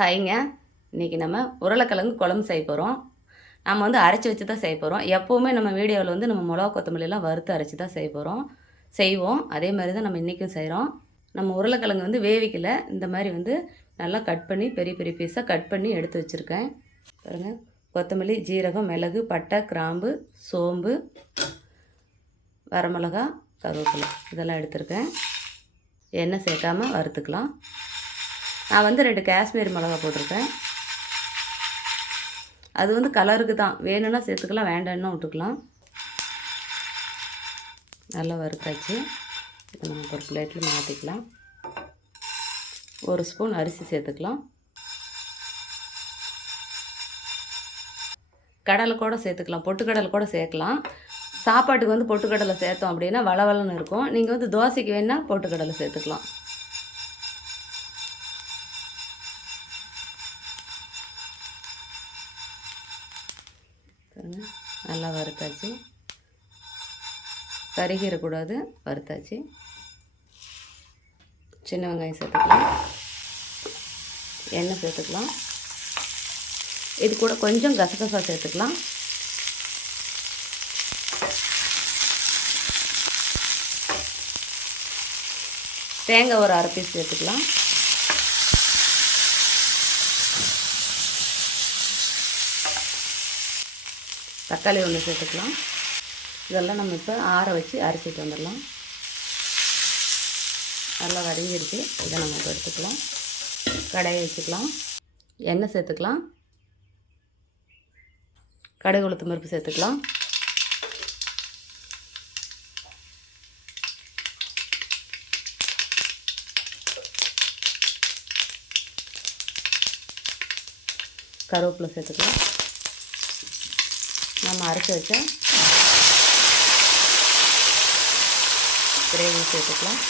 ஹாய்ங்க. இன்றைக்கி நம்ம உருளைக்கிழங்கு குழம்பு செய்ய போகிறோம். நம்ம அரைச்சி வச்சு தான் செய்ய போகிறோம். எப்போவுமே நம்ம வீடியோவில் நம்ம மிளகா கொத்தமல்லிலாம் வறுத்து அரைச்சி தான் செய்வோம். அதே மாதிரி தான் நம்ம இன்றைக்கும் செய்கிறோம். நம்ம உருளைக்கிழங்கு வேவிக்கல. இந்த மாதிரி நல்லா கட் பண்ணி பெரிய பெரிய பீஸாக கட் பண்ணி எடுத்து வச்சுருக்கேன். பாருங்கள், கொத்தமல்லி, ஜீரகம், மிளகு, பட்டை, கிராம்பு, சோம்பு, வரமிளகா, கருவேப்பிலை இதெல்லாம் எடுத்துருக்கேன். எண்ணெய் சேர்க்காமல் வறுத்துக்கலாம். நான் 2 காஷ்மீரி மிளகா போட்டிருக்கேன். அது கலருக்கு தான், வேணும்னா சேர்த்துக்கலாம், வேண்டாம்னா விட்டுக்கலாம். நல்லா வறுத்தாச்சு. இதை நம்ம ஒரு பிளேட்டில் மாற்றிக்கலாம். 1 ஸ்பூன் அரிசி சேர்த்துக்கலாம். கடலை கூட சேர்த்துக்கலாம், பொட்டுக்கடலை கூட சேர்க்கலாம். சாப்பாட்டுக்கு பொட்டுக்கடலை சேர்த்தோம் அப்படின்னா வளவளன்னு இருக்கும். நீங்கள் தோசைக்கு வேணால் பொட்டுக்கடலை சேர்த்துக்கலாம். நல்லா வறுத்தாச்சு. கருகிடக்கூடாது, வறுத்தாச்சு. சின்ன வெங்காயம் சேர்த்துக்கலாம். எண்ணெய் சேர்த்துக்கலாம். இது கூட கொஞ்சம் கசகசா சேர்த்துக்கலாம். தேங்காய் ஒரு 1/2 பீஸ் சேர்த்துக்கலாம். தக்காளி 1 சேர்த்துக்கலாம். இதெல்லாம் நம்ம இப்போ ஆற வச்சு அரைச்சிட்டு வந்துடலாம். நல்லா வதங்கிடுச்சு. இதை நம்ம இப்போ எடுத்துக்கலாம். கடாயை வச்சுக்கலாம். எண்ணெய் சேர்த்துக்கலாம். கடுகு, உளுத்தம் பருப்பு சேர்த்துக்கலாம். கருவேப்பிலை சேர்த்துக்கலாம். நம்ம அரைச்சி வச்ச கிரேவி சேர்த்துக்கலாம்.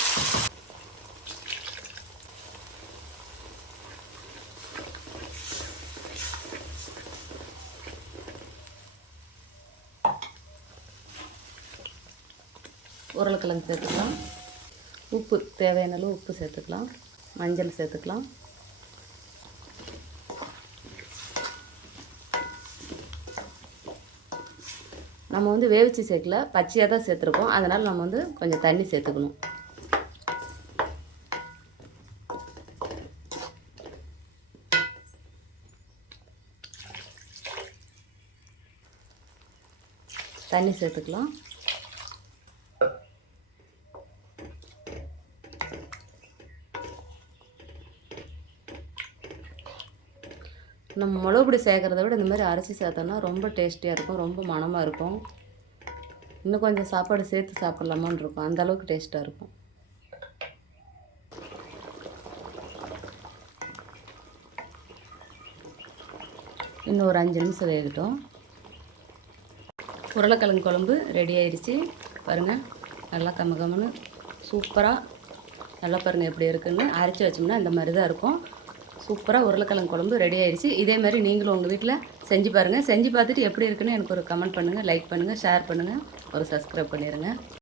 உருளைக்கிழங்கு சேர்த்துக்கலாம். உப்பு தேவையான அளவு உப்பு சேர்த்துக்கலாம். மஞ்சள் சேர்த்துக்கலாம். நம்ம வேவிச்சு சேர்க்கல, பச்சையாக தான் சேர்த்துருக்கோம். அதனால் நம்ம கொஞ்சம் தண்ணி சேர்த்துக்கணும். தண்ணி சேர்த்துக்கலாம். நம்ம மிளகு பொடி சேர்க்குறத விட இந்த மாதிரி அரைச்சி சேர்த்தோன்னா ரொம்ப டேஸ்டியாக இருக்கும், ரொம்ப மணமாக இருக்கும். இன்னும் கொஞ்சம் சாப்பாடு சேர்த்து சாப்பிட்லாமான்னு இருக்கும், அந்தளவுக்கு டேஸ்ட்டாக இருக்கும். இன்னும் ஒரு 5 நிமிஷம் வேகட்டும். உருளைக்கிழங்கு குழம்பு ரெடி ஆயிடுச்சு. பாருங்கள், நல்லா கம்மன்னு சூப்பராக நல்லா பாருங்கள் எப்படி இருக்குன்னு. அரைச்சி வச்சோம்னா இந்த மாதிரி தான் இருக்கும். சூப்பராக உருளைக்கிழங்கு குழம்பு ரெடி ஆயிடுச்சு. இதே மாதிரி நீங்களும் உங்கள் வீட்டில் செஞ்சு பாருங்கள். செஞ்சு பார்த்துட்டு எப்படி இருக்குன்னு எனக்கு ஒரு கமெண்ட் பண்ணுங்கள், லைக் பண்ணுங்கள், ஷேர் பண்ணுங்கள், ஒரு சப்ஸ்கிரைப் பண்ணிடுங்க.